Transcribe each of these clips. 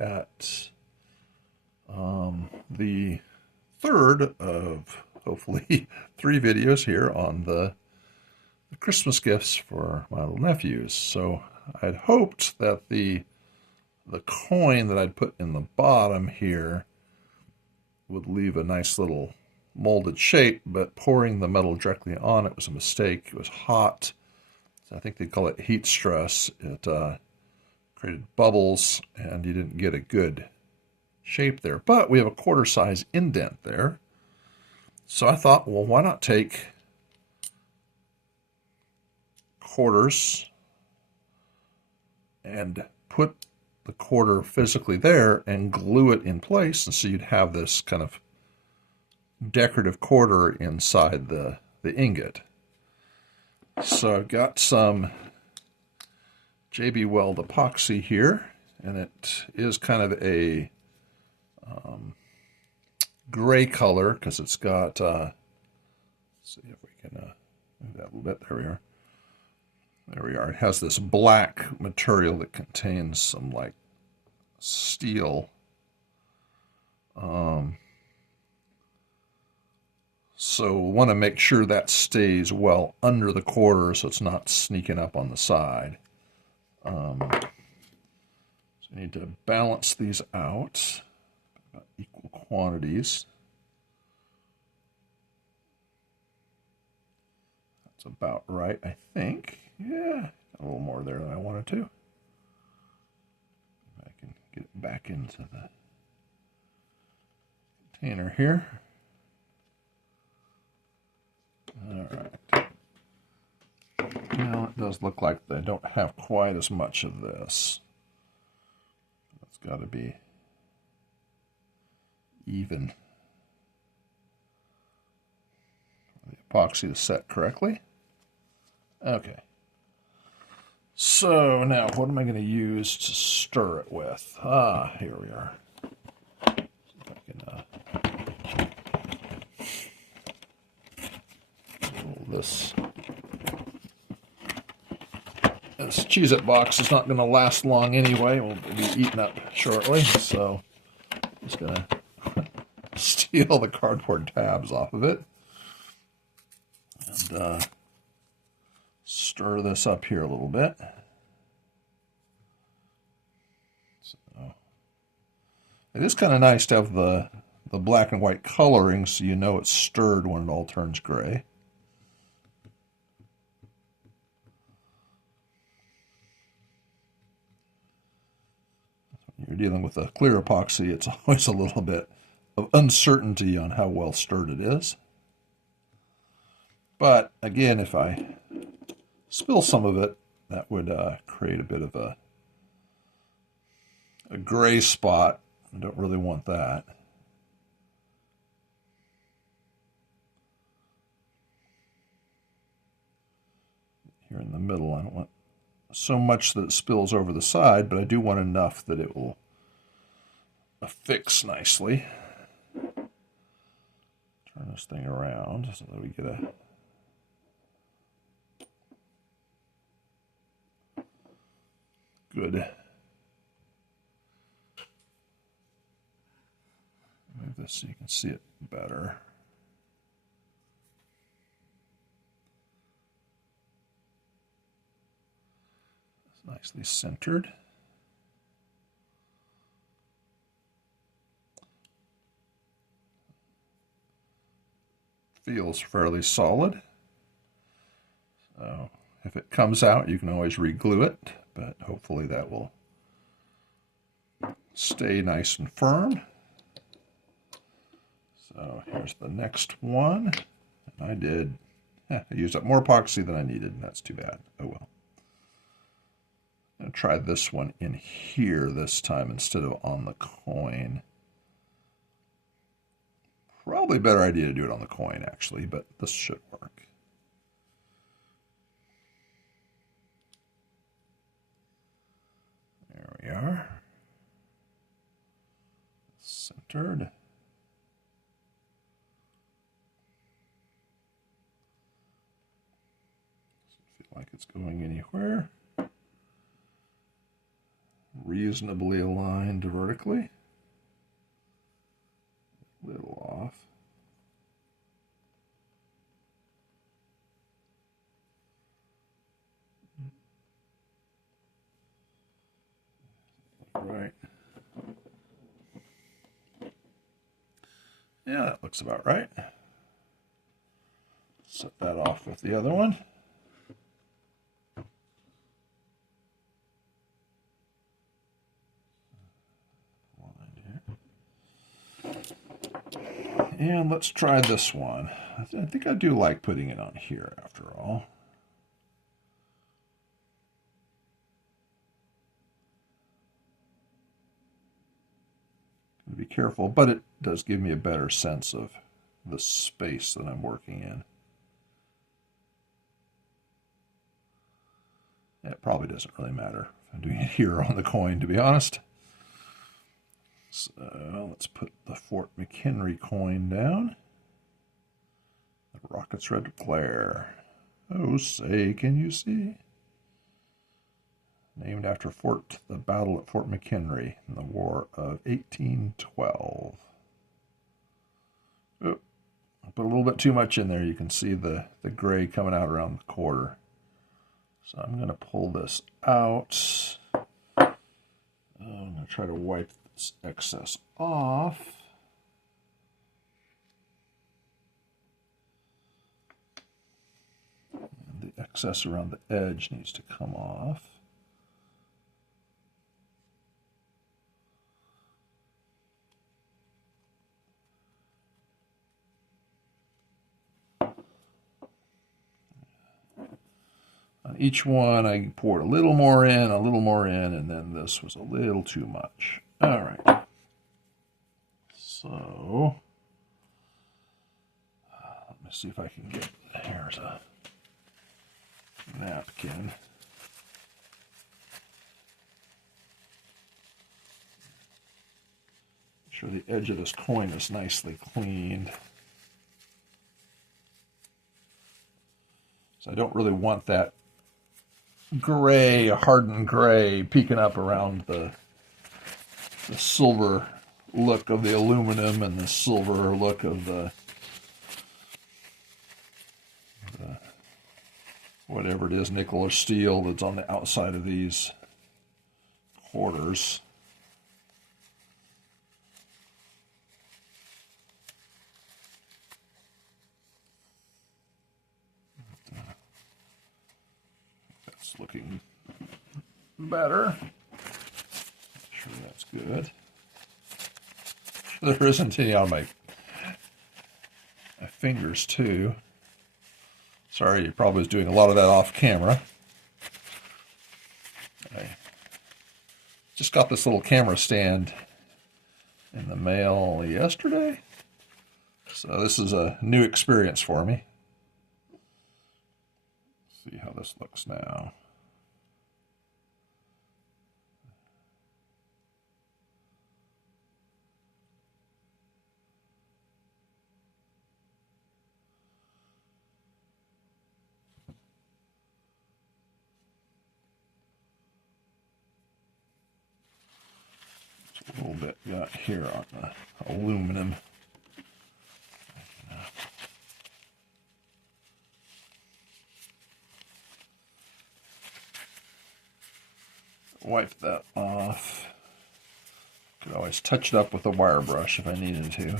at the third of hopefully 3 videos here on the Christmas gifts for my little nephews. So I'd hoped that the coin that I'd put in the bottom here would leave a nice little molded shape, but pouring the metal directly on it was a mistake. It was hot. So I think they call it heat stress. It created bubbles, and you didn't get a good shape there. But we have a quarter size indent there. So I thought, well, why not take quarters and put the quarter physically there and glue it in place, and so you'd have this kind of decorative quarter inside the ingot. So I've got some JB Weld epoxy here, and it is kind of a gray color because it's got, let's see if we can move that a little bit. There we are. There we are. It has this black material that contains some like steel. So we want to make sure that stays well under the quarter so it's not sneaking up on the side. So you need to balance these out, about equal quantities. That's about right, I think. Yeah, a little more there than I wanted to. I can get it back into the container here. All right. Now it does look like they don't have quite as much of this. It's got to be even. The epoxy is set correctly. Okay. So now what am I going to use to stir it with? Ah, here we are. See if I can roll this. This Cheez-It box is not going to last long anyway. We'll be eaten up shortly, so I'm just going to steal the cardboard tabs off of it and stir this up here a little bit. So it is kind of nice to have the black and white coloring so you know it's stirred when it all turns gray. You're dealing with a clear epoxy, it's always a little bit of uncertainty on how well stirred it is. But again, if I spill some of it, that would create a bit of a gray spot. I don't really want that. Here in the middle, I don't want so much that it spills over the side, but I do want enough that it will affix nicely. Turn this thing around so that we get a good. Move this so you can see it better. It's nicely centered. Feels fairly solid. So if it comes out, you can always re-glue it, but hopefully that will stay nice and firm. So here's the next one. And I used up more epoxy than I needed, and that's too bad. Oh well. I'm going to try this one in here this time instead of on the coin. Probably a better idea to do it on the coin, actually, but this should work. There we are. Centered. Doesn't feel like it's going anywhere. reasonably aligned vertically. A little off. Right. Yeah, that looks about right. Set that off with the other one. And let's try this one. I think I do like putting it on here after all. Be careful, but it does give me a better sense of the space that I'm working in. It probably doesn't really matter if I'm doing it here on the coin, to be honest. So let's put the Fort McHenry coin down. The rocket's red glare. Oh, say, can you see? Named after the battle at Fort McHenry in the War of 1812. Oh, I put a little bit too much in there. You can see the gray coming out around the quarter. So I'm going to pull this out. I'm going to try to wipe this excess off. And the excess around the edge needs to come off. On each one, I poured a little more in, and then this was a little too much. All right. So, let me see if I can get, here's a napkin. Make sure the edge of this coin is nicely cleaned. So I don't really want that gray, hardened gray, peeking up around the silver look of the aluminum and the silver look of the whatever it is, nickel or steel that's on the outside of these quarters. That's looking better. Make sure that's good. There isn't any on my fingers too. Sorry, you probably was doing a lot of that off camera. I just got this little camera stand in the mail yesterday. So this is a new experience for me. Let's see how this looks now. A little bit got here on the aluminum. Wipe that off. Could always touch it up with a wire brush if I needed to.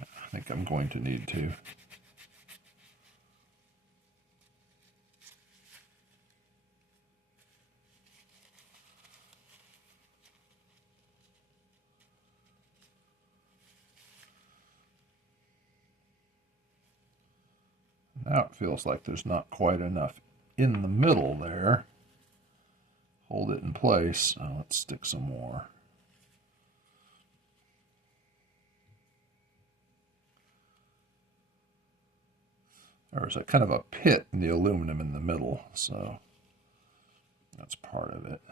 I think I'm going to need to. Now it feels like there's not quite enough in the middle there. Hold it in place. Now let's stick some more. There's a kind of a pit in the aluminum in the middle, so that's part of it.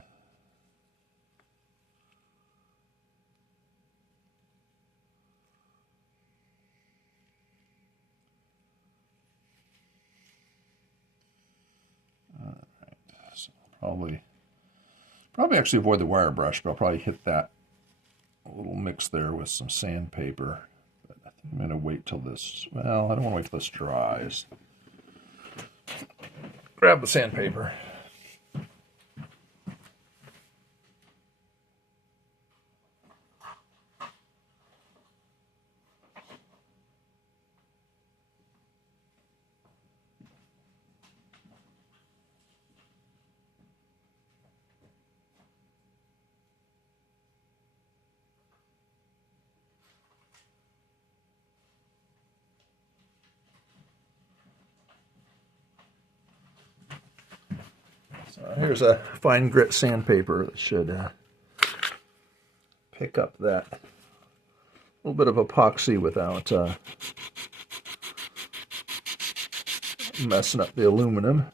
probably actually avoid the wire brush, but I'll probably hit that little mix there with some sandpaper. But I think I'm going to wait till this, well, I don't want to wait till this dries. Grab the sandpaper. So here's a fine grit sandpaper that should pick up that little bit of epoxy without messing up the aluminum.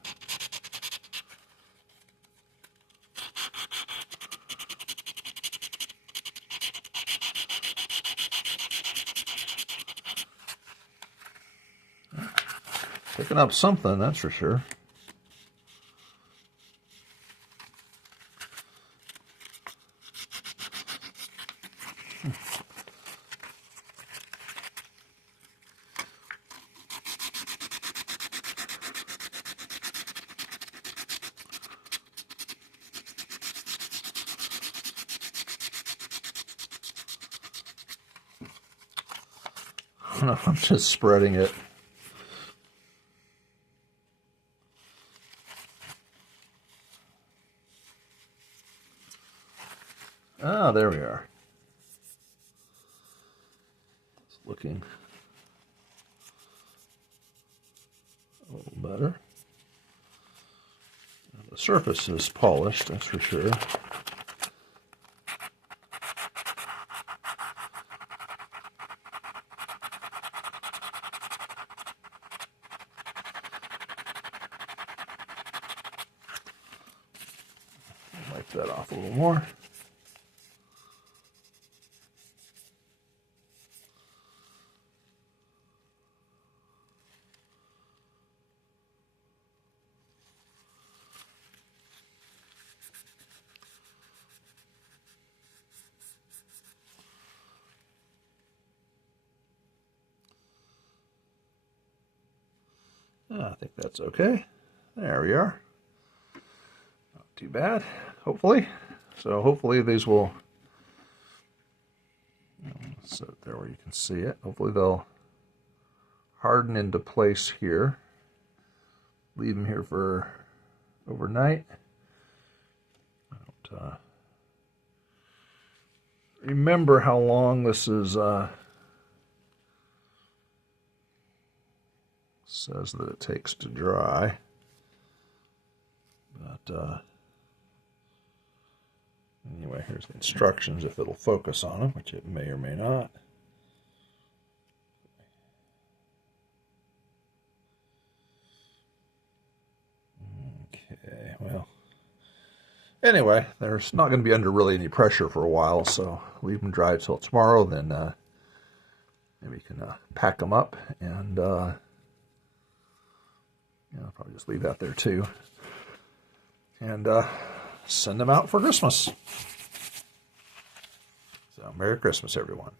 Picking up something, that's for sure. I'm just spreading it. Ah, there we are. It's looking a little better. The surface is polished, that's for sure. Wipe that off a little more. I think that's okay. There we are. Not too bad, hopefully. So hopefully these will set it there where you can see it. Hopefully they'll harden into place here. Leave them here for overnight. I don't remember how long this is says that it takes to dry, but anyway, here's the instructions if it'll focus on them, which it may or may not. Okay, well, anyway, there's not going to be under really any pressure for a while, so leave them dry till tomorrow, then maybe you can pack them up, and I'll probably just leave that there too. And send them out for Christmas. So, Merry Christmas, everyone.